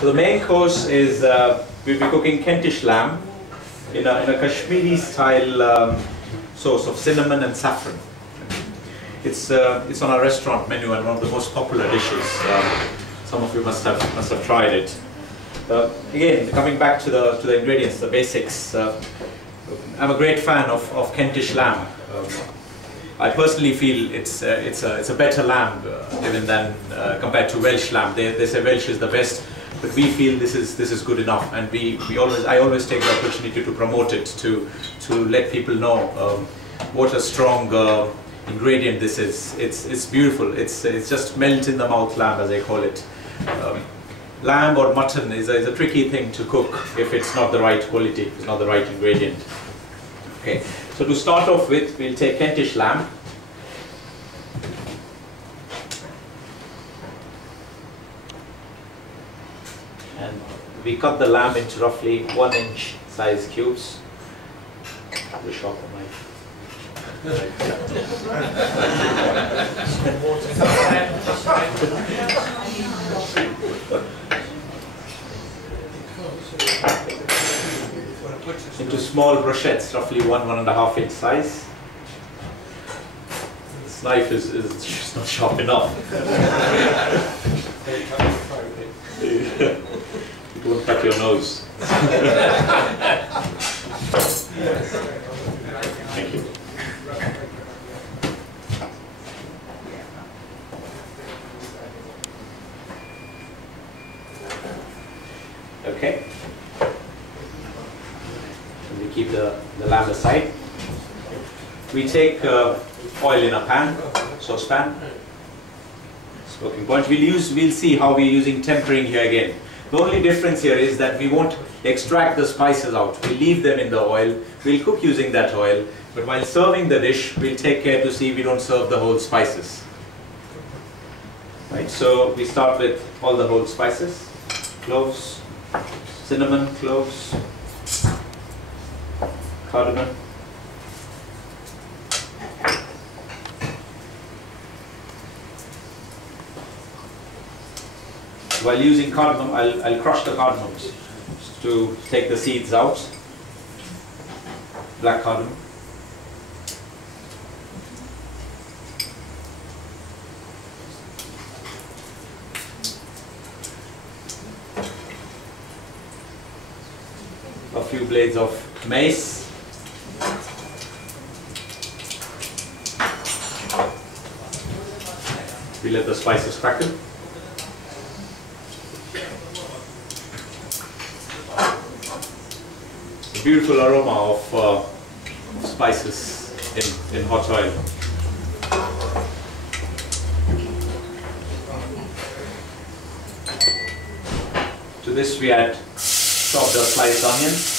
So the main course is we'll be cooking Kentish lamb in a Kashmiri style sauce of cinnamon and saffron. It's on our restaurant menu and one of the most popular dishes. Some of you must have tried it. Again, coming back to the ingredients, the basics. I'm a great fan of Kentish lamb. I personally feel it's a better lamb even than compared to Welsh lamb. They say Welsh is the best, but we feel this is good enough, and I always take the opportunity to promote it, to let people know what a strong ingredient this is. It's beautiful. It's just melt in the mouth lamb, as I call it. Lamb or mutton is a tricky thing to cook if it's not the right quality, if it's not the right ingredient. Okay, so to start off with, we'll take Kentish lamb. And we cut the lamb into roughly 1-inch size cubes. The sharper knife. Into small brochettes, roughly 1–1.5 inch size. This knife is just not sharp enough. It won't cut your nose. Thank you. Okay. And we keep the lamb aside. We take oil in a pan, saucepan, smoking point. We'll see how we're using tempering here again. The only difference here is that we won't extract the spices out. We'll leave them in the oil. We'll cook using that oil. But while serving the dish, we'll take care to see we don't serve the whole spices. Right, so we start with all the whole spices. Cloves, cinnamon, cloves, cardamom, while using cardamom, I'll crush the cardamoms to take the seeds out. Black cardamom. A few blades of mace. We let the spices crackle. A beautiful aroma of spices in hot oil. To this we add chopped or sliced onions.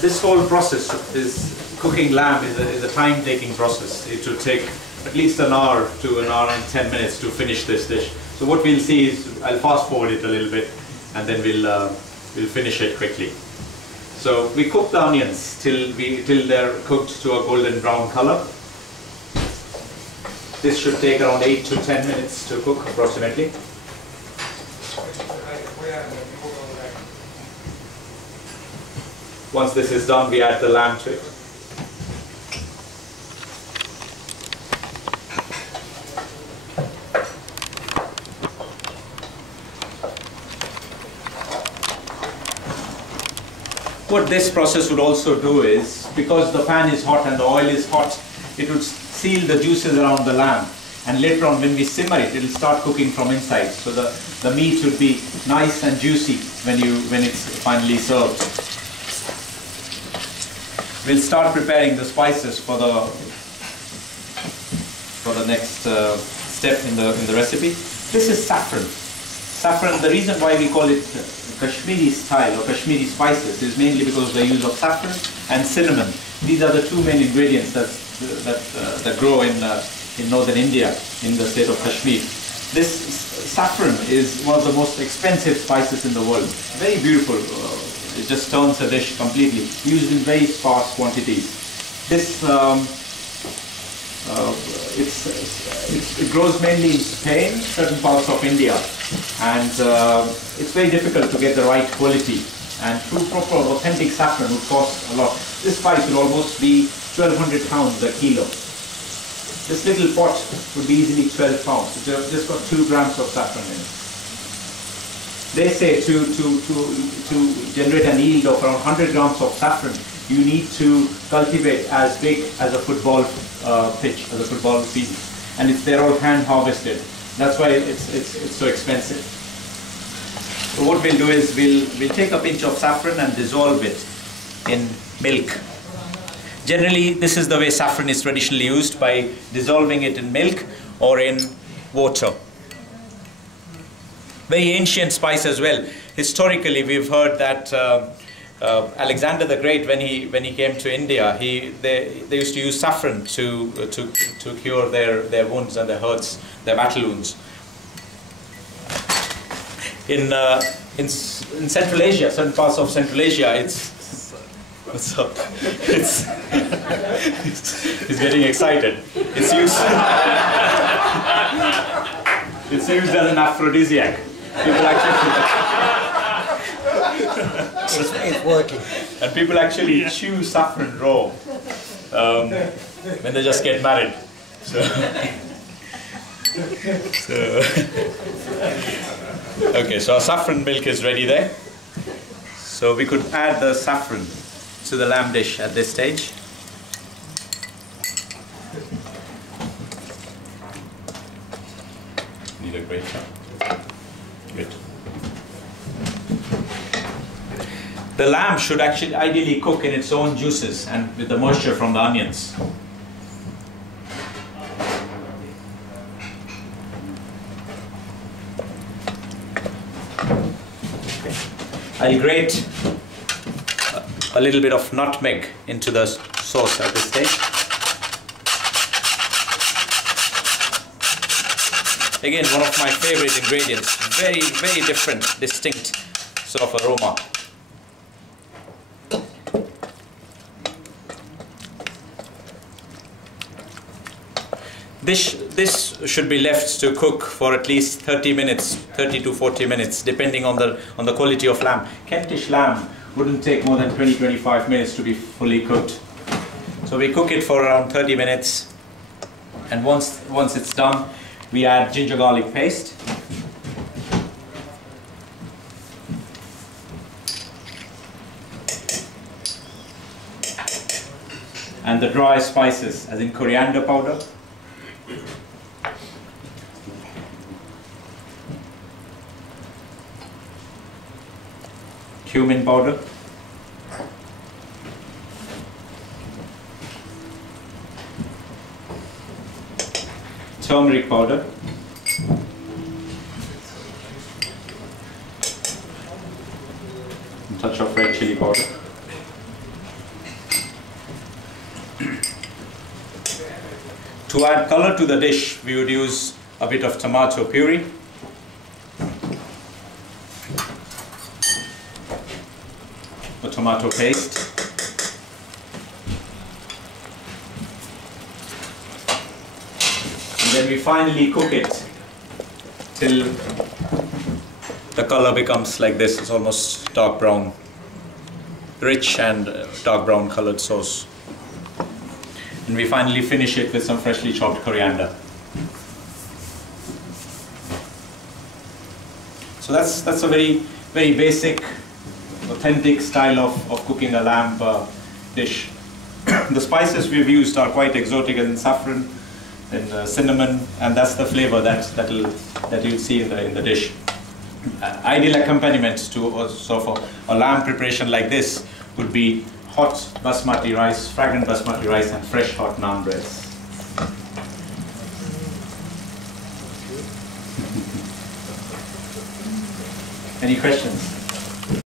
This whole process is cooking lamb is a time-taking process. It will take at least an hour to an hour and 10 minutes to finish this dish. So what we'll see is, I'll fast forward it a little bit, and then we'll finish it quickly. So we cook the onions till they're cooked to a golden brown color. This should take around 8 to 10 minutes to cook approximately. Once this is done, we add the lamb to it. What this process would also do is, because the pan is hot and the oil is hot, it would seal the juices around the lamb. And later on, when we simmer it, it will start cooking from inside. So the meat would be nice and juicy when it's finally served. We'll start preparing the spices for the next step in the recipe. This is saffron. Saffron, the reason why we call it Kashmiri style or Kashmiri spices is mainly because of the use of saffron and cinnamon. These are the two main ingredients that grow in northern India, in the state of Kashmir. This saffron is one of the most expensive spices in the world. Very beautiful. It just turns a dish completely. Used in very sparse quantities. This it grows mainly in Spain, certain parts of India, and it's very difficult to get the right quality. And true, proper, authentic saffron would cost a lot. This spice will almost be 1,200 pounds a kilo. This little pot would be easily 12 pounds. It's just got 2 grams of saffron in it. They say to generate an yield of around 100 grams of saffron, you need to cultivate as big as a football pitch, as a football field, and they're all hand harvested. That's why it's so expensive. So what we'll do is we'll take a pinch of saffron and dissolve it in milk. Generally, this is the way saffron is traditionally used, by dissolving it in milk or in water. Very ancient spice as well. Historically, we've heard that Alexander the Great, when he came to India, they used to use saffron to cure their wounds and their hurts, their battle wounds. In Central Asia, certain parts of Central Asia, what's up? He's getting excited. It's used as an aphrodisiac. People it's working. And people actually chew saffron raw when they just get married. Okay, so our saffron milk is ready there. So we could add the saffron to the lamb dish at this stage. Need a great chop. Good. The lamb should actually ideally cook in its own juices and with the moisture from the onions. I'll grate a little bit of nutmeg into the sauce at this stage. Again, one of my favorite ingredients. Very, very different, distinct sort of aroma. This should be left to cook for at least 30 minutes, 30 to 40 minutes, depending on the quality of lamb. Kentish lamb wouldn't take more than 20-25 minutes to be fully cooked. So we cook it for around 30 minutes, and once it's done, we add ginger garlic paste. And the dry spices, as in coriander powder, cumin powder, turmeric powder, a touch of red chili powder, to add color to the dish, we would use a bit of tomato puree, or tomato paste, and then we finally cook it till the color becomes like this. It's almost dark brown, rich and dark brown colored sauce. And we finally finish it with some freshly chopped coriander. So that's a very, very basic, authentic style of cooking a lamb dish. The spices we've used are quite exotic, as in saffron and cinnamon, and that's the flavor that you'll see in the dish. Ideal accompaniment to a lamb preparation like this would be hot basmati rice, fragrant basmati rice, and fresh hot naan breads. Any questions?